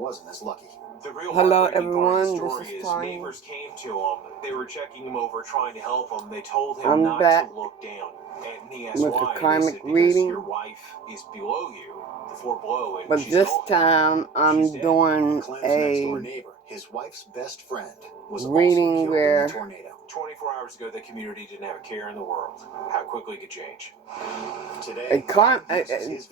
wasn't as lucky. Hello everyone, this is Tony. Neighbors came to him. They were checking him over, trying to help him. They told him not to look down. And he asked with why. the karmic They said, reading. your wife is below you, the floor below, and But this time I'm doing Clem's a next-door neighbor, his wife's best friend, was reading also killed where in a tornado. 24 hours ago, the community didn't have a care in the world. How quickly it could change. Today,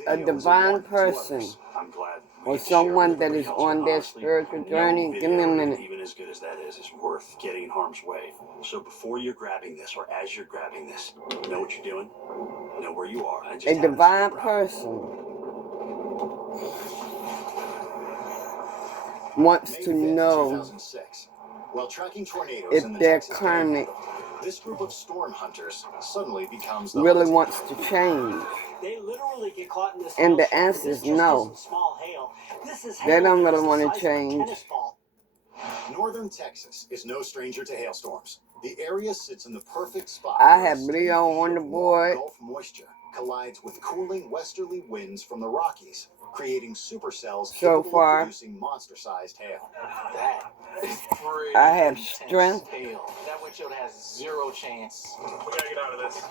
a divine person I'm glad or someone that is on their spiritual journey. Give me a minute. Even as good as that is worth getting in harm's way. So before you're grabbing this, or as you're grabbing this, know what you're doing, know where you are. And just A divine person wants to know 2006. While tracking tornadoes if in the their Texas karmic Panhandle, this group of storm hunters suddenly becomes the really hunted. wants to change. They literally get caught in this And the hailstorm. answer is This just no. isn't small hail. This is They hail don't that really is the want to size of a change. tennis ball. Northern Texas is no stranger to hailstorms. The area sits in the perfect spot. I where have a steady Leo on the warm board. Gulf moisture collides with cooling westerly winds from the Rockies, creating supercells So capable far, of producing monster-sized hail. That is pretty I have intense strength. hail. That windshield has zero chance. We gotta get out of this.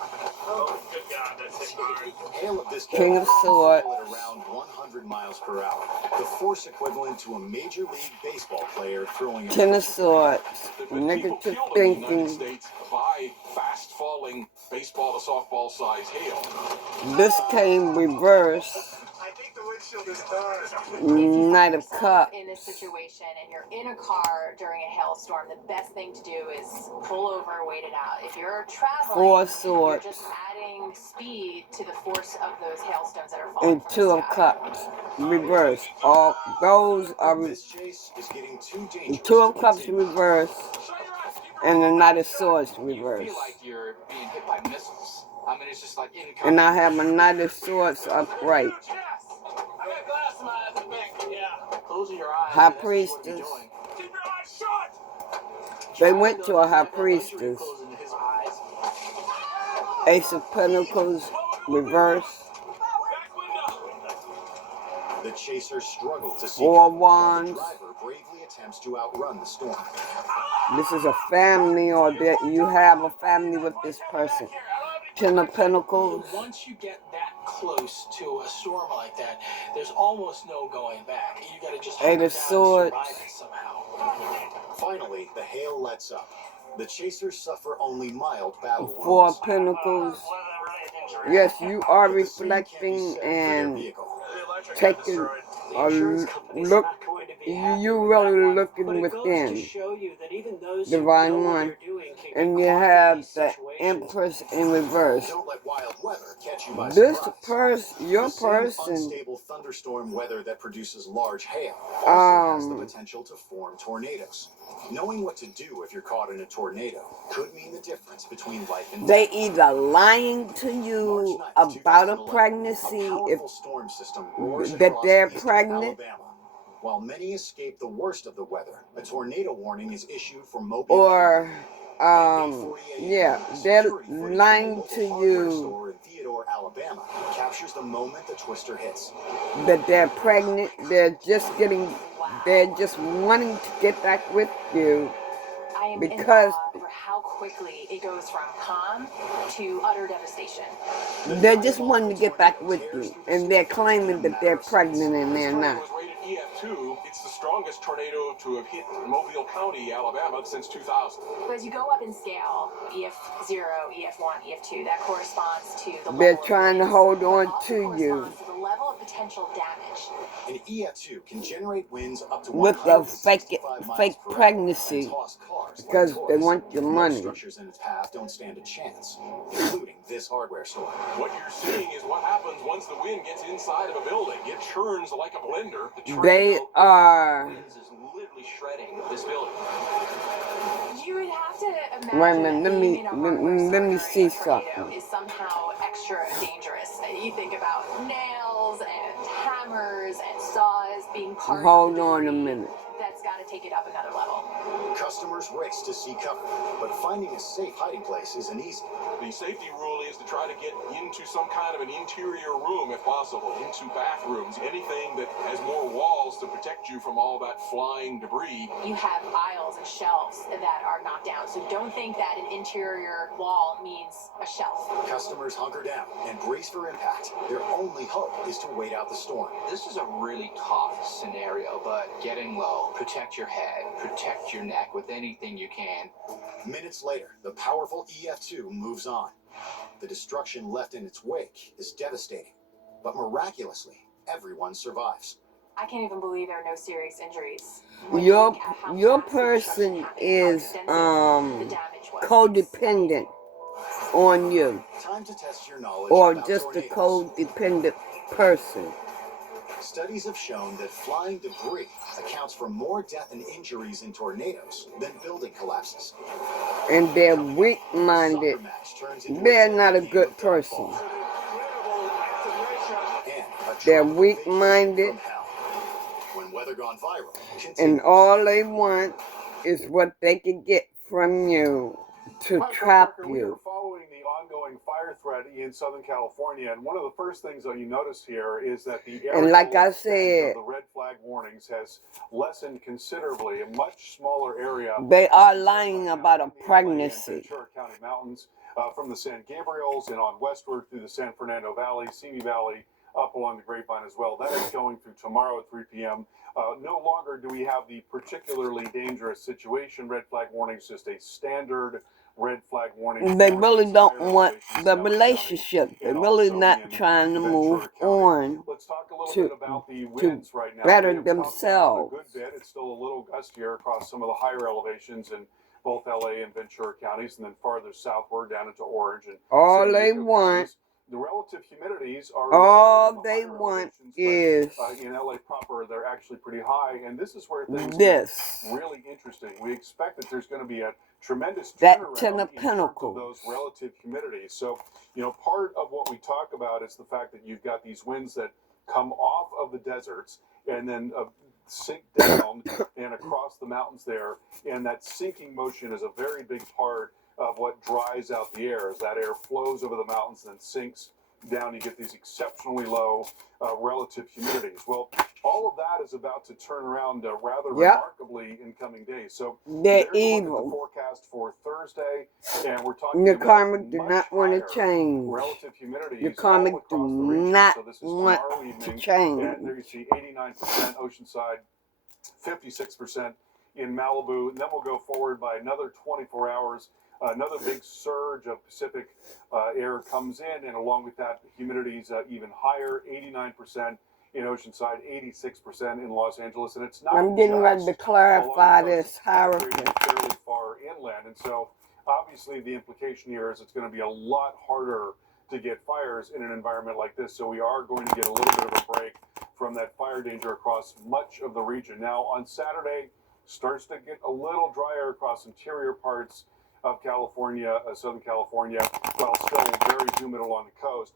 Oh, good God, that's hitting hard. Hail of this King of Swords. at around 100 miles per hour, the force equivalent to a Major League Baseball player throwing a Ten of Swords, negative thinking. By fast-falling baseball to softball size hail. This came reverse. I think the windshield is done. Knight of Cups. In this situation and you're in a car during a hailstorm, the best thing to do is pull over, wait it out. If you're traveling, Four you're Swords. just adding speed to the force of those hailstones that are falling And from Two the of sky. Cups. Reverse. All those are This chase is getting too the dangerous. Two of Cups reverse. And the Knight of Swords reverse. You feel like you're being hit by missiles. I mean, it's just like incoming. And I have my Knight of Swords upright. I got glass in my eyes, I think. Yeah. Closing your eyes. High That's what you're Priestess. doing. Keep your eyes shut. They went to a High Priestess. Closing his eyes. Ace of Pentacles reverse. Back window. The chasers struggle to see Four cover, while the Wands. driver bravely attempts to outrun the storm. This is a family, or that you have a family with this person. Ten of Pentacles. Once you get that close to a storm like that, there's almost no going back. You gotta just Eight hunker of down and Swords. survive it somehow. Finally, the hail lets up. The chasers suffer only mild battle Four wounds. of Pentacles. Yes, you are reflecting and taking a look. You really looking within. Divine One. And you have the Empress in reverse. Don't let wild weather catch you by This surprise. your The same person, unstable thunderstorm weather that produces large hail also has the potential to form tornadoes. Knowing what to do if you're caught in a tornado could mean the difference between life and death. they either lying to you March 9th, about a 2011, pregnancy, a if powerful storm system roars that across they're eastern pregnant, Alabama. While many escape the worst of the weather, a tornado warning is issued for Mobile or County. yeah, they're lying to you Store in Theodore, Alabama, captures the moment the twister hits. that they're pregnant. They're just wanting to get back with you I am because in awe over how quickly it goes from calm to utter devastation. they're just wanting to get back with you, and they're claiming that they're pregnant and they're not. It was rated EF2. It's the strongest tornado to have hit Mobile County, Alabama, since 2000. But as you go up in scale, EF0, EF1, EF2, that corresponds to the level They're of trying to winds, hold but on also to you corresponds to the level of potential damage. An EF2 can generate winds up to with a 165 miles fake per hour pregnancy and toss cars like because they toys. want your Most money. structures in its path don't stand a chance, including this hardware store. What you're seeing is what happens once the wind gets inside of a building. It churns like a blender. The They are. winds is literally shredding this building. You would have to imagine Wait a minute, that being in a hardware let me store see during a tornado something. is somehow extra dangerous. You think about nails and hammers and saws being part of Hold the on a debris. minute. That's got to take it up another level. Customers race to seek cover, but finding a safe hiding place isn't easy. The safety rule is to try to get into some kind of an interior room if possible, into bathrooms, anything that has more walls to protect you from all that flying debris. You have aisles and shelves that are knocked down, so don't think that an interior wall means a shelf. Customers hunker down and brace for impact. Their only hope is to wait out the storm. This is a really tough scenario, but getting low, protect your head, protect your neck with anything you can. Minutes later, the powerful EF2 moves on. The destruction left in its wake is devastating, but miraculously, everyone survives. I can't even believe there are no serious injuries. Your person is codependent on you, Time to test your knowledge or about just a tornadoes. codependent person. Studies have shown that flying debris accounts for more death and injuries in tornadoes than building collapses. And they're weak-minded. Soccer match turns into They're a not a game good of person. dodgeball. And a They're drama weak-minded, from hell. When weather gone viral and continues. all they want is what they can get from you to trap We are you. following the ongoing fire threat in Southern California, and one of the first things that you notice here is that the And like I aerial extent said, of the red flag warnings has lessened considerably. A much smaller area. they are lying about a pregnancy. Ventura County Mountains, from the San Gabriels and on westward through the San Fernando Valley, Simi Valley, up along the Grapevine as well. That is going through tomorrow at 3 p.m. No longer do we have the particularly dangerous situation. Red flag warnings, just a standard red flag warning. They really don't want the relationship. They're really not trying to move on Let's talk a little to bit about the winds right now. better They have come down themselves. a good bit. It's still a little gustier across some of the higher elevations in both LA and Ventura counties, and then farther southward down into Orange and All San they Diego want, counties. The relative humidities are all in the they higher want elevations, is but, in LA proper, they're actually pretty high, and this is where things this. get really interesting. We expect that there's going to be a tremendous That turnaround Ten of in terms of Pentacles. those relative humidities. So, part of what we talk about is the fact that you've got these winds that come off of the deserts and then sink down and across the mountains there, and that sinking motion is a very big part of what dries out the air. As that air flows over the mountains and then sinks down, you get these exceptionally low relative humidities. Well, all of that is about to turn around rather remarkably in coming days. So they're there's a look at the evil. forecast for Thursday, and we're talking Your about karmic do much not want to higher change. relative humidities Your all karmic across do the region. not So this is want tomorrow to evening, change. and there you see 89% Oceanside, 56% in Malibu, and then we'll go forward by another 24 hours. Another big surge of Pacific air comes in, and along with that, the humidity's even higher, 89% in Oceanside, 86% in Los Angeles, and it's not I'm getting ready just to clarify along the coast, this it's hurricane. fairly far inland, and so obviously the implication here is it's going to be a lot harder to get fires in an environment like this, so we are going to get a little bit of a break from that fire danger across much of the region. Now, on Saturday, starts to get a little drier across interior parts of California, Southern California, while still very humid along the coast.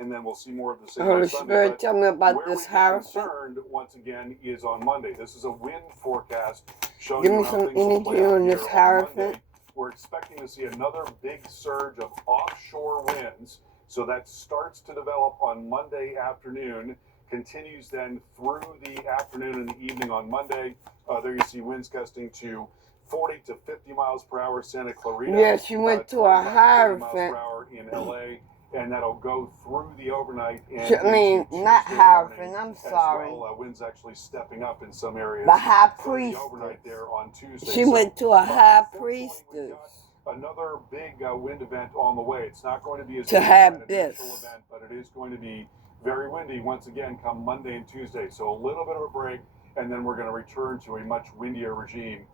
And then we'll see more of the same Holy on Sunday. Spirit, But tell me about where this we get hurricane. concerned, once again, is on Monday. This is a wind forecast showing Give me you how some things will play energy out on here this on hurricane. Monday. We're expecting to see another big surge of offshore winds. So that starts to develop on Monday afternoon, continues then through the afternoon and the evening on Monday. There you see winds gusting to 40 to 50 miles per hour, Santa Clarita. Yes, she went to a 25 to 30 hierophant. miles per hour in LA, and that'll go through the overnight. And I mean, into not Tuesday hierophant, morning I'm as sorry. well. Winds actually stepping up in some areas. The high for the priestess. overnight there on Tuesday. She So, went to a high unfortunately, we've priestess got another big wind event on the way. It's not going to be as to big as have that this. initial event, but it is going to be very windy once again come Monday and Tuesday. So a little bit of a break, and then we're going to return to a much windier regime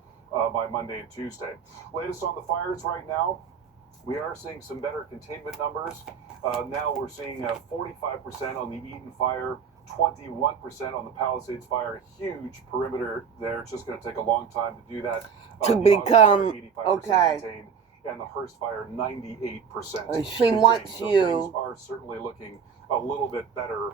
by Monday and Tuesday. Latest on the fires right now, we are seeing some better containment numbers. Now we're seeing 45% on the Eaton fire, 21% on the Palisades fire. Huge perimeter there. It's just going to take a long time to do that. To The become, August fire, 85% okay. contained, and the Hearst fire, 98% She contained. wants So you. things are certainly looking a little bit better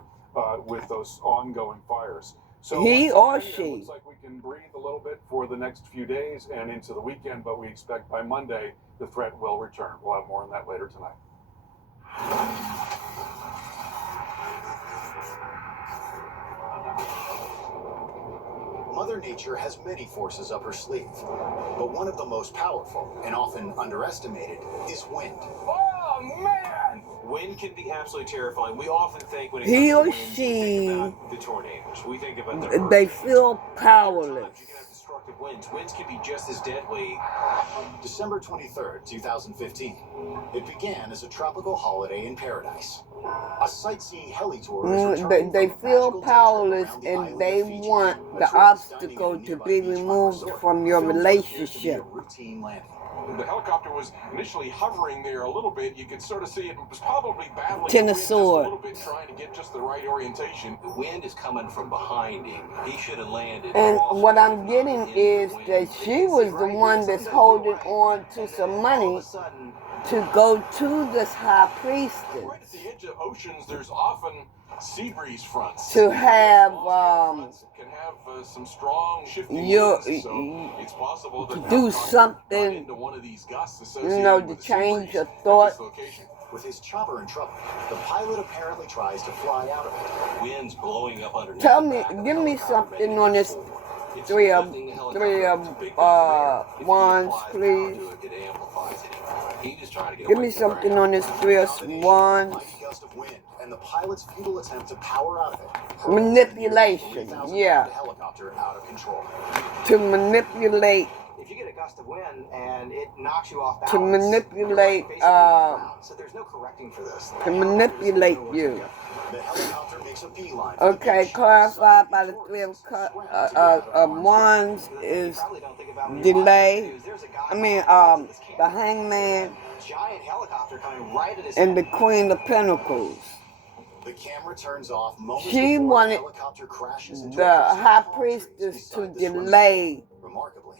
with those ongoing fires. So He once or again, she. it looks like we can breathe a little bit for for the next few days and into the weekend, but we expect by Monday the threat will return. We'll have more on that later tonight. Mother Nature has many forces up her sleeve, but one of the most powerful and often underestimated is wind. Oh, man! Wind can be absolutely terrifying. We often think when it He comes or to winds, we she, think about the tornadoes. We think about the they hurricanes. feel But there are powerless. times you can have destructive winds. Winds can be just as deadly. December 23rd, 2015. It began as a tropical holiday in paradise. A sightseeing heli tour is returning They from a feel magical desert powerless around the and island they of Fiji. want A the tourist dining obstacle at a to nearby be beachfront removed resort from your filmed what appears to be a relationship. routine landing. The helicopter was initially hovering there a little bit. You could sort of see it was probably battling Ten the of wind just a Swords. little bit, trying to get just the right orientation. The wind is coming from behind him. He should have landed. And crossed what the I'm getting wind, is the wind. that she was the one that's holding on to some money Sudden, to go to this high priestess Right at the edge of oceans, there's often sea breeze fronts. to have Fronts can have some strong shifting your winds, so it's possible that to the do helicopter got something, into one of these gusts you associated know, with to the sea change breeze your at thought. this location. With his chopper in trouble, the pilot apparently tries to fly out of it. wind's blowing up underneath. Tell the me, back of the give me helicopter, something making on it this forward. It's three of lifting the helicopter up to big enough there. If he wands, applies please. power to it, it amplifies it. He was trying to get Give away me from the something ground. on this three of Combination wands. of a mighty gust of wind and the pilot's futile attempt to power out of it. Manipulation, yeah. The helicopter out of control. To manipulate, If you get a gust of wind and it knocks you off balance, to manipulate, you're basically on the ground. So there's no correcting for this. to manipulate you. The helicopter makes a beeline. Okay, clarified by the three of wands is delay. I mean, the hangman Giant helicopter coming right at his and the head. queen of pentacles. The camera turns off moments She before wanted the helicopter crashes into the a cluster high of palm trees priestess to beside the swimming delay pool. Remarkably,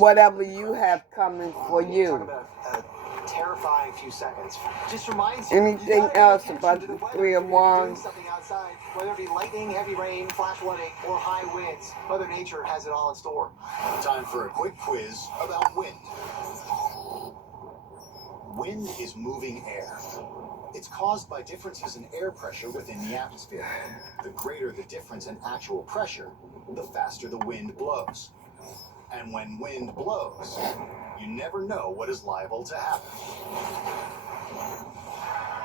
whatever you have coming for Talk you. about a terrifying few seconds. Just reminds you. Anything you gotta pay else attention about to the weather three if of you're gonna be doing wands? something outside, whether it be lightning, heavy rain, flash flooding, or high winds. Mother Nature has it all in store. time for a quick quiz about wind. Wind is moving air. It's caused by differences in air pressure within the atmosphere. The greater the difference in actual pressure, the faster the wind blows. And when wind blows, you never know what is liable to happen.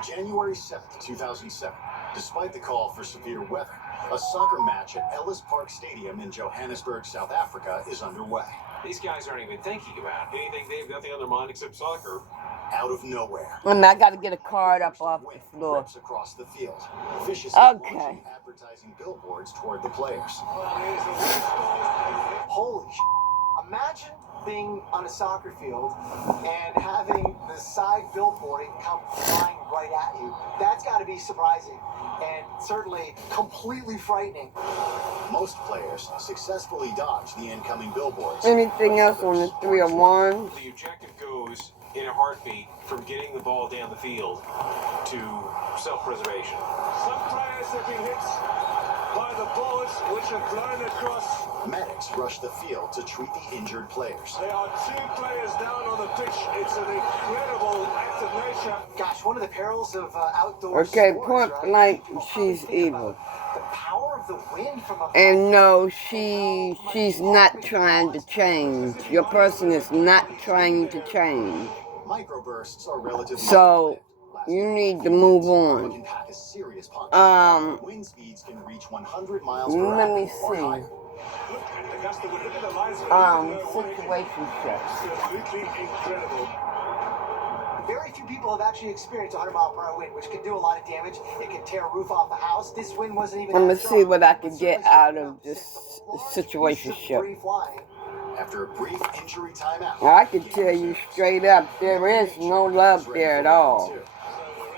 January 7th, 2007, despite the call for severe weather, a soccer match at Ellis Park Stadium in Johannesburg, South Africa is underway. These guys aren't even thinking about anything. They have nothing on their mind except soccer. Out of nowhere, I mean, I gotta get a card up off the floor. rips across the field, viciously Okay. launching advertising billboards toward the players. Holy sh! Imagine being on a soccer field and having the side billboarding come flying right at you. That's got to be surprising and certainly completely frightening. Most players successfully dodge the incoming billboards. Anything else on the three of wands? The objective goes in a heartbeat from getting the ball down the field to self-preservation. Some players have been hit by the bullets which have blown across. Medics rush the field to treat the injured players. There are 2 players down on the pitch. It's an incredible act of nature. Gosh, one of the perils of outdoor Okay, sports, point right? blank, People she's probably think evil. about the power of the wind from a And no, she's not trying to change. Your person is not trying to change. Microbursts are relatively So, short-lived, you lasting need a to few move minutes, but on. can pack a serious punch. Wind speeds can reach 100 miles per Let hour me or see. Look higher. at the gust of wind. Look at the lines. Situationship. Absolutely incredible. Very few people have actually experienced 100 mile per hour wind, which can do a lot of damage. It can tear a roof off a house. This wind wasn't even. I'm that gonna see strong, what I but can certainly get out sent of up this large situationship. pieces of debris flying. After a brief injury timeout, I can tell you straight up, there is no love there at all. So the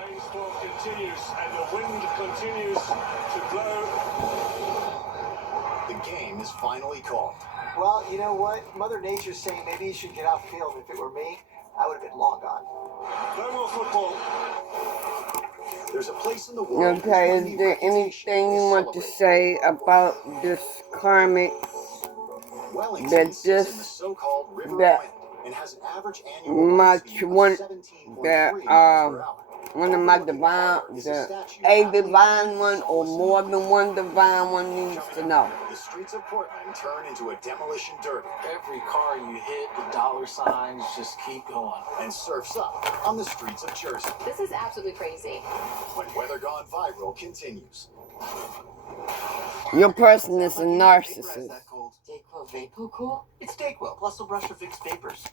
rainstorm continues and the wind continues to blow. The game is finally called. Well, you know what? Mother Nature's saying maybe you should get off the field. If it were me, I would have been long gone. No more football. There's a place in the world. Okay, whose is windy there reputation anything you is want to celebrated. say about this karmic Wellington that sits in the just so-called river that of wind and has an average annual wind much speed of one 17.3 that miles per hour. one of my divine, a divine one or more than one divine one needs to know. The streets of Portland turn into a demolition derby. Every car you hit, the dollar signs just keep going. And surfs up on the streets of Jersey. This is absolutely crazy. When Weather Gone Viral continues. Your person is a narcissist. Dayquil Vapor Cool? It's Dayquil plus a brush of Vicks Vapors.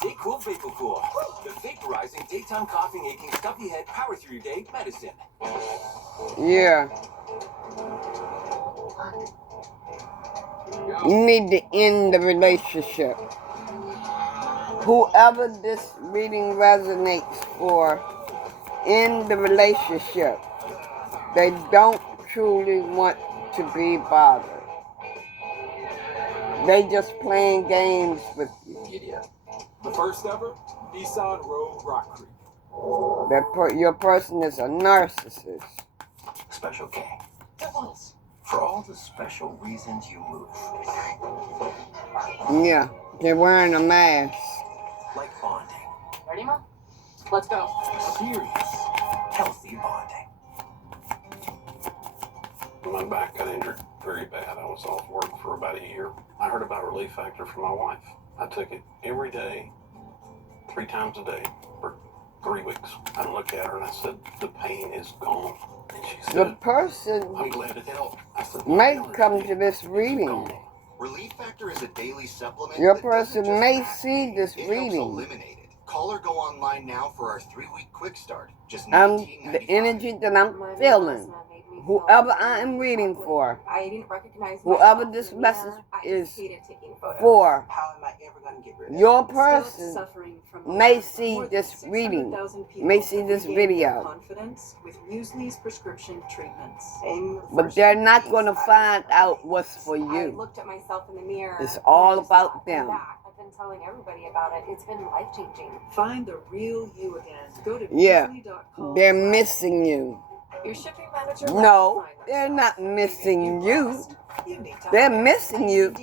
Dayquil Vapor Cool. The vaporizing, daytime coughing, aching, stuffy head, power through your day medicine. Yeah. You need to end the relationship. Whoever this reading resonates for, end the relationship. They don't truly want to be bothered. They just playing games with you. Idiot. The first ever Nissan Rogue Rock Creek. Your person is a narcissist. Special K. Devils. For all the special reasons you move. Yeah, they're wearing a mask. Like bonding. Ready, Mom? Let's go. Serious, healthy bonding. My back got injured very bad. I was off work for about a year. I heard about Relief Factor from my wife. I took it every day, 3 times a day, for 3 weeks. I looked at her and I said, the pain is gone. And she The said, person I'm glad it helped. I said, may come to this reading. Relief Factor is a daily supplement. Your that doesn't person just may act. see this It helps reading. eliminate it. Call or go online now for our 3-week quick start. Just The $19.95. energy that I'm feeling. Whoever I am reading for, I didn't recognize whoever myself this in the message mirror. I is hated taking photos. for, How am I ever going to get rid of your it? person Stop suffering from may more see than this 600,000 reading, people may see have this regained their video, confidence with Muesli's prescription treatments. but they're not going to find out what's for I you. looked at myself in the mirror. It's all and I just about thought, them. I'm back. I've been telling everybody about it. It's been life-changing. Find the real you again. Go to Yeah, Muesli.com. they're missing you. Your shipping manager No, they're not missing you. They're missing you,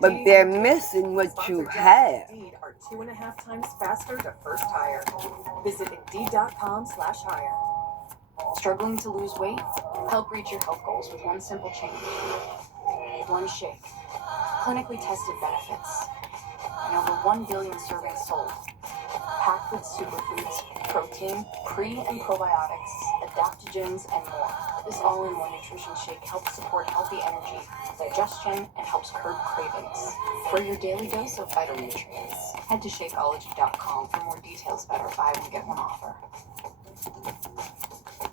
but they're missing what you have. Indeed are 2.5 times faster to first hire. Visit Indeed.com/hire. Struggling to lose weight? Help reach your health goals with one simple change. One shake. Clinically tested benefits. And over 1 billion servings sold. Packed with superfoods, protein, pre- and probiotics, adaptogens, and more. This all-in-one nutrition shake helps support healthy energy, digestion, and helps curb cravings. For your daily dose of vital nutrients, head to Shakeology.com for more details about our buy one get one offer.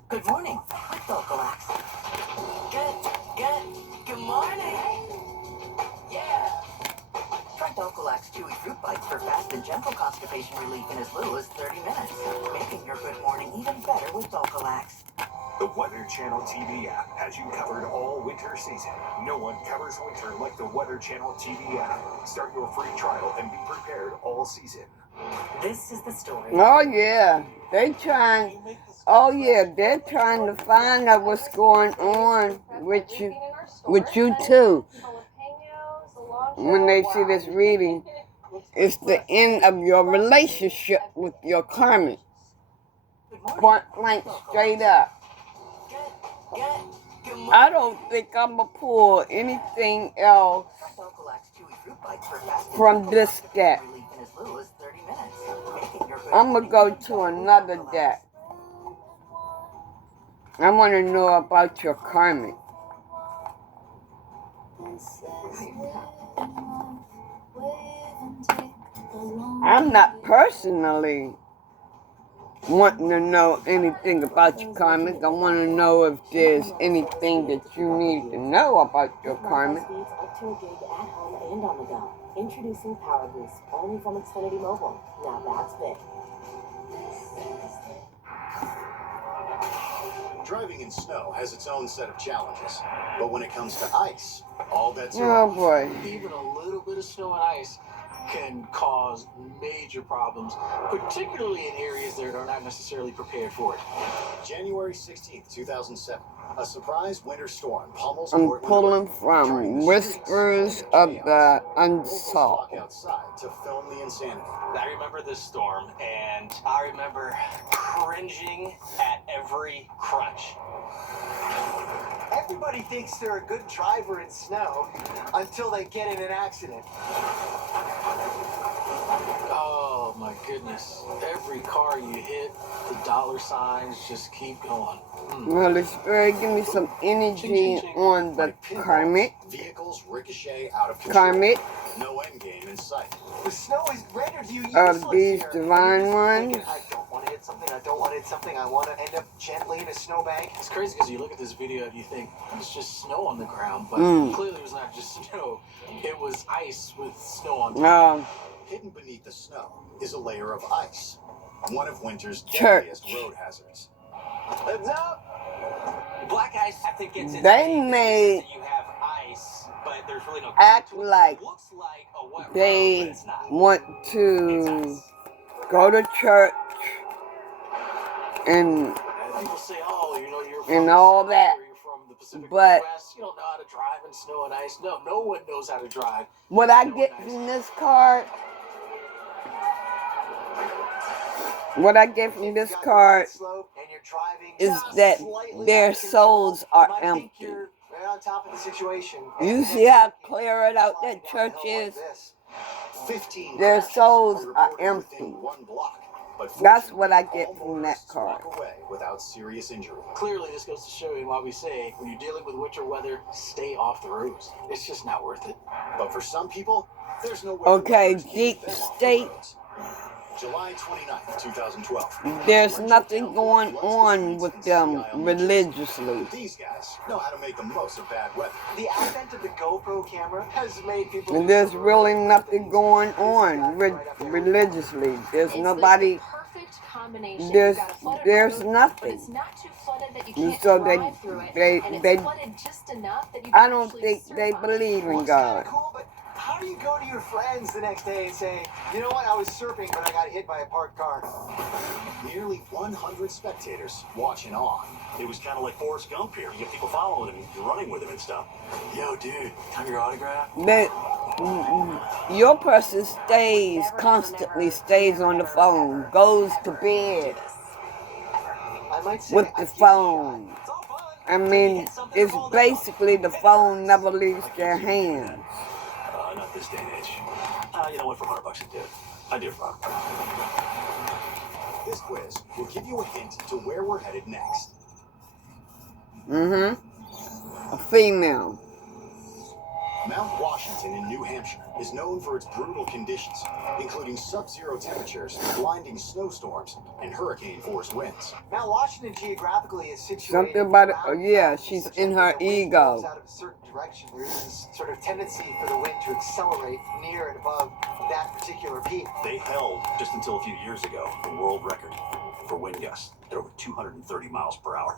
Good morning. With Vocalax. Good morning. Yeah. Try Vocalax Chewy Fruit Bites for fast and gentle constipation relief in as little as 30 minutes. Making your good morning even better with Vocalax. The Weather Channel TV app has you covered all winter season. No one covers winter like the Weather Channel TV app. Start your free trial and be prepared all season. This is the story. Oh yeah, they're trying to find out what's going on with you too. When they see this reading, it's the end of your relationship with your karmic. Point blank, straight up. I don't think I'm gonna pull anything else from this deck. I'm gonna go to another deck. I want to know about your karmic. I'm not personally wanting to know anything about your karmic. I want to know if there's anything that you need to know about your karmic. Up to a gig at home and on the go. Introducing Power Boost, only from Xfinity Mobile. Now that's big. Driving in snow has its own set of challenges, but when it comes to ice, all bets are Oh off. boy. Even a little bit of snow and ice can cause major problems, particularly in areas that are not necessarily prepared for it. January 16th, 2007. A surprise winter storm pummels I'm Portland, pulling Oregon, from turning the Whispers streets of into the chaos. Locals Unsolved. flock outside to film the insanity. I remember this storm, and I remember cringing at every crunch. Everybody thinks they're a good driver in snow until they get in an accident. Oh my goodness. Every car you hit, the dollar signs just keep going. Holy Spirit, give me some energy on the Karmic. Vehicles ricochet out of control. Karmic. No end game in sight. The snow is rendered you Of useless these here. divine You're just ones. thinking, I don't want to hit something. I don't want to hit something. I want to end up gently in a snowbank. It's crazy because you look at this video and you think it's just snow on the ground, but clearly it was not just snow. It was ice with snow on top. Hidden beneath the snow is a layer of ice. One of winter's Church. deadliest road hazards. Heads up! Black ice, I think it's They made you have ice, but there's really no act like it looks like a wet they road, but it's not. want to go to church and People say, oh, you know, you're from and the all South, that, or you're from the Pacific but Northwest. You don't know how to drive in snow and ice. No, no one knows how to drive. what I get from this card, is that their souls are empty. On top of the situation. You see how clear it out that church is? Their souls are empty. That's what I get from that card. Without serious injury. Clearly, this goes to show you why we say when you're dealing with winter weather, stay off the roads. It's just not worth it. But for some people, there's no way. Okay, deep state. July 29th, 2012. There's nothing going on with them religiously. These guys know how to make the most of bad weather. The advent of the GoPro camera has made people. And there's really nothing going on religiously. There's nobody. There's nothing. So they I don't think they believe in God. How do you go to your friends the next day and say, you know what, I was surfing, but I got hit by a parked car? Nearly 100 spectators watching on. It was kind of like Forrest Gump here. You get people following him, you're running with him and stuff. Yo, dude, have your autograph? Your person constantly stays on the phone, goes to bed with the phone. I mean, it's basically the phone never leaves their hands. Not this day and age. You know what, for $100 a day. I do it for $100. This quiz will give you a hint to where we're headed next. A female. Mount Washington in New Hampshire is known for its brutal conditions, including sub-zero temperatures, blinding snowstorms, and hurricane-force winds. Mount Washington geographically is situated. Something about it. Oh, yeah, she's in her ego. Out of a certain direction. There is this sort of tendency for the wind to accelerate near and above that particular peak. They held, just until a few years ago, the world record for wind gusts at over 230 miles per hour.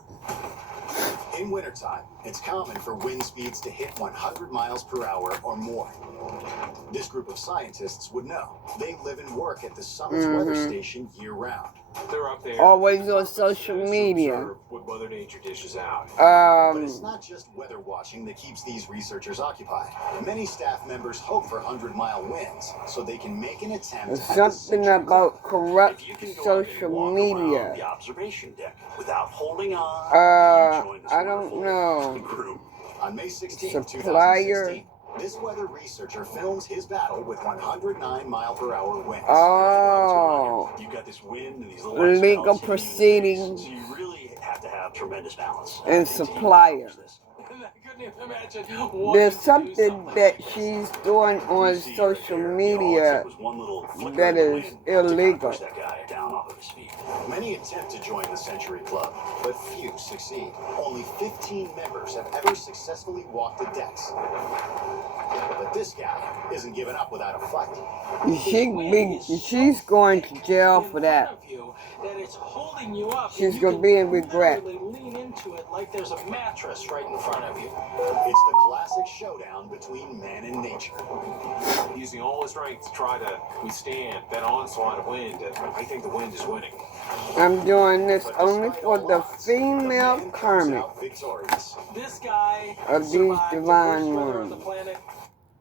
In wintertime, it's common for wind speeds to hit 100 miles per hour or more. This group of scientists would know. They live and work at the Summers Weather Station year-round. They're up there. Always on social media. What Mother Nature dishes out. But it's not just weather watching that keeps these researchers occupied. Many staff members hope for 100-mile winds so they can make an attempt. Something about corrupt social media. The observation deck without holding on. I don't know. On May 16, Supplier. 2016, this weather researcher films his battle with 109-mile-per-hour winds. Oh. You've got this wind and these little legal proceedings. So you really have to have tremendous balance. And supplier. There's something that she's doing on social media that is illegal. Many attempt to join the Century Club, but few succeed. Only 15 members have ever successfully walked the decks. But this guy isn't giving up without a fight. She's going to jail for that. She's going to be in regret. Lean into it like there's a mattress right in front front of you. It's the classic showdown between man and nature. Using all his strength to try to withstand that onslaught of wind. I think the wind is winning. I'm doing this only for the female karmic Victorious. This guy of these survived the worst divine weather on the ones. planet.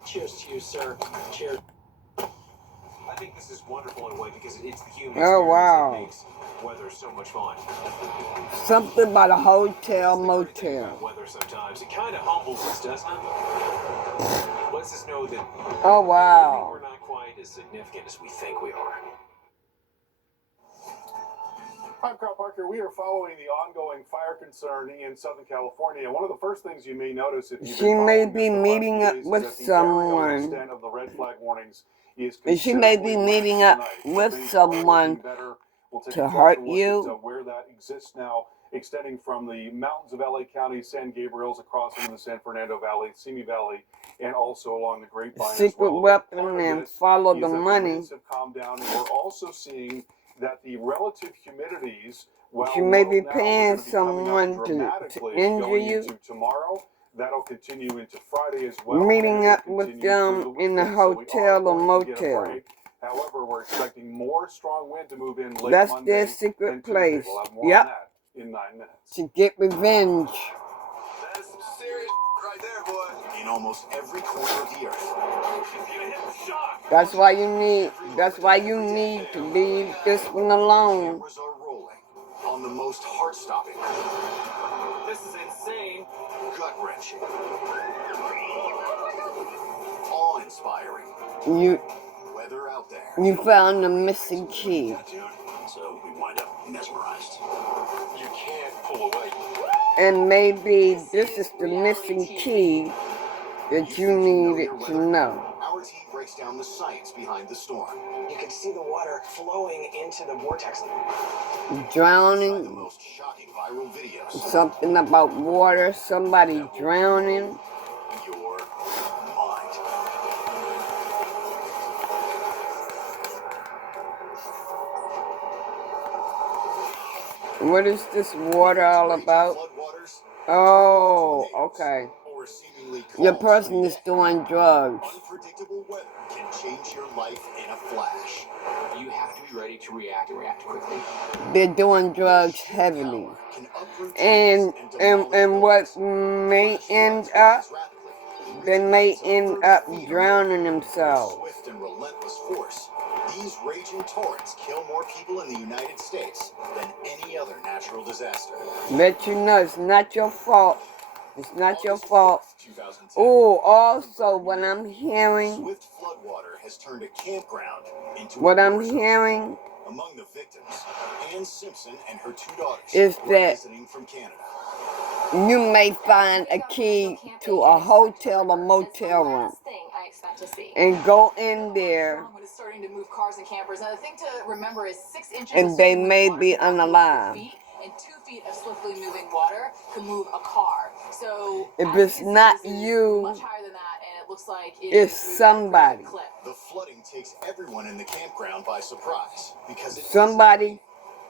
Cheers to you, sir. Cheers. I think this is wonderful in a way because it's the human Oh, experience wow. that makes weather so much fun. Something about a hotel That's the great thing motel. about weather sometimes. It kind of humbles us, doesn't it? Lets us know that Oh, maybe wow. we're not quite as significant as we think we are. I'm Carl Parker. We are following the ongoing fire concern in Southern California. One of the first things you may notice if you've She been may following be this for the last meeting few up days with is that the area and someone. extent of the red flag warnings is And she may be considerably meeting less up tonight. with If things are someone looking better, we'll take to a hurt closer look you. at where that exists now, extending from the mountains of LA County, San Gabriel's across into the San Fernando Valley, Simi Valley, and also along the Grapevine as Secret well. weapon Part of and this follow is the that money. winds have calmed down, and we're also seeing that the relative humidities, while She may low be now, are paying going to be coming up someone to dramatically injure going you. into tomorrow. That'll continue into Friday as well. Meeting and it'll up with continue through them the in the weekend. So we are hotel or going to get a motel. break. However, we're expecting more strong wind to move in late That's Monday their and secret Tuesday. place. We'll have more on Yep. that in 9 minutes. To get revenge. That's some serious right there, boy. In almost every corner of the earth. That's why you need to leave this one alone. Cameras are rolling on the most heart-stopping, This is insane. gut-wrenching, awe-inspiring You weather out there. found the missing key. So we wind up mesmerized. You can't pull away. And maybe this is the missing key that you needed to know. Our team breaks down the science behind the storm. You can see the water flowing into the vortex. The Drowning, most shocking viral videos. something about water, somebody drowning. Your mind. What is this water all about? Oh, okay. Or seemingly Your calm person is doing drugs. Unpredictable weather can change your life in a flash. You have to be ready to react and react quickly. They're doing drugs heavily. Can uproot And trees demolish what buildings. may Flash end floods up, rise rapidly, they reaching may heights of end 30 up feet or drowning more. themselves. With swift and relentless force, these raging torrents kill more people in the United States than any other natural disaster. Let you know it's not your fault. It's not your fault. 2010. Oh, also what I'm hearing, Swift floodwater has turned a campground into what a I'm war zone. hearing Among the victims, Ann Simpson and her 2 daughters is were that visiting from Canada. you may find a key to a hotel or motel room Thing I expect to see. and go in there When it's starting to move cars and campers. Now the thing to remember is 6 inches and of they soaking may water be can knock you off unalive. your feet, and 2 feet of swiftly moving water could move a car. So If as you it's can see, not this is you, much higher than that, and it looks like it it's is moving at a pretty somebody. good clip. The flooding takes everyone in the campground by surprise because it Somebody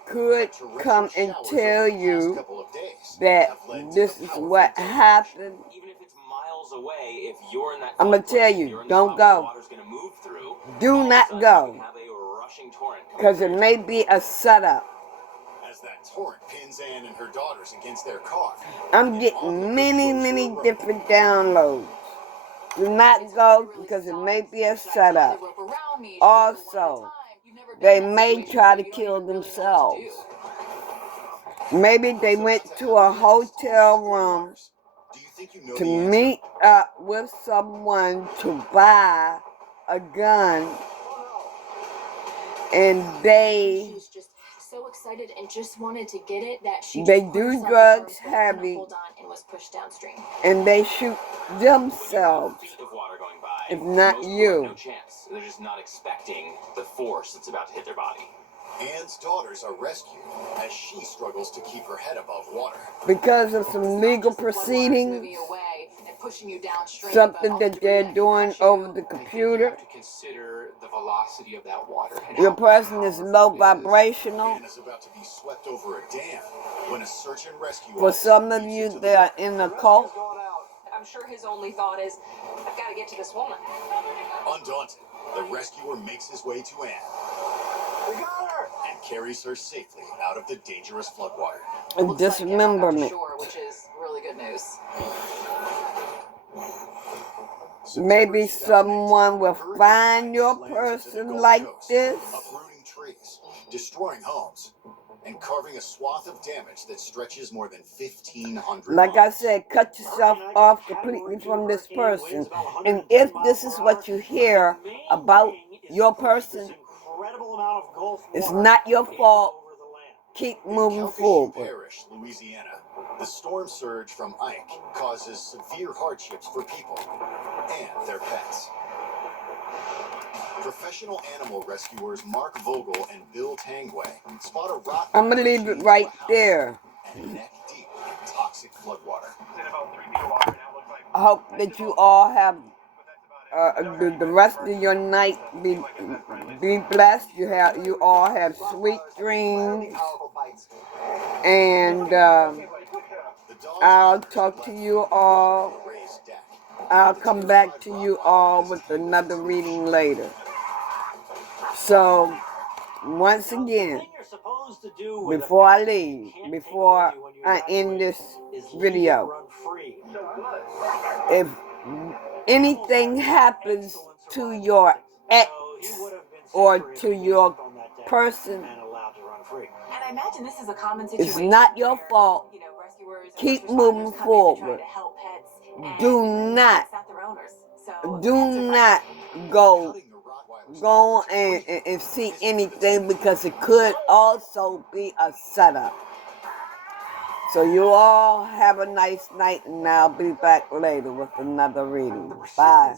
could but torrential come and showers tell over the past you couple of days that have led to this the is powerful what damage. happened. Even if it's miles away, if you're in that I'm gonna floodplain, tell if you, you're in the don't spot where the go. water's gonna move through, Do all of a not sudden go. you have a rushing torrent coming Because through it your may be a setup. As that torrent pins Ann and her daughters against their car. I'm getting many different downloads. Do not go because it may be a setup. Also, they may try to kill themselves. Maybe they went to a hotel room Do you think you know to the answer? meet up with someone to buy a gun, and She was just so excited and just wanted to get it that she they just put do herself in drugs harm's way, couldn't heavy, hold on and was pushed downstream. and they shoot themselves. feet of water going by. If not most people you. have no chance. They're just not expecting the force that's about to hit their body. Ann's daughters are rescued as she struggles to keep her head above water. Because of some legal proceedings, Pushing you downstream, something that they're doing over the computer. You have to consider the velocity of that water. And Your how person is low powerful it is. vibrational. Ann is about to be swept over a dam when a search and rescue For officer some of leaps you into the that are water. in the cult, Going out. I'm sure his only thought is, I've got to get to this woman. Undaunted, the rescuer makes his way to Anne. We got her! And carries her safely out of the dangerous floodwater. And dismemberment. Shore, which is really good news. Maybe someone will find your person like this. Uprooting trees, destroying homes, and carving a swath of damage that stretches more than 1,500 Like I miles. said, cut yourself off completely from this person. And if this is what you hear about your person, it's not your fault. Keep moving forward. Parish, Louisiana, the storm surge from Ike causes severe hardships for people and their pets. Professional animal rescuers Mark Vogel and Bill Tangway spot a rock. I'm gonna leave it right there. And neck deep in toxic floodwater. I hope that you all have the rest of your night be blessed. You all have sweet dreams, and I'll talk to you all. I'll come back to you all with another reading later. So, once again, before I leave, before I end this video, if anything happens to your ex or to your person, And I imagine this is a common it's situation. not your fault. You know, rescuers Keep and moving responders come in to try forward. to help pets, and Do not, it's not their owners. So do not go and see anything, because it could also be a setup. So you all have a nice night, and I'll be back later with another reading. Bye.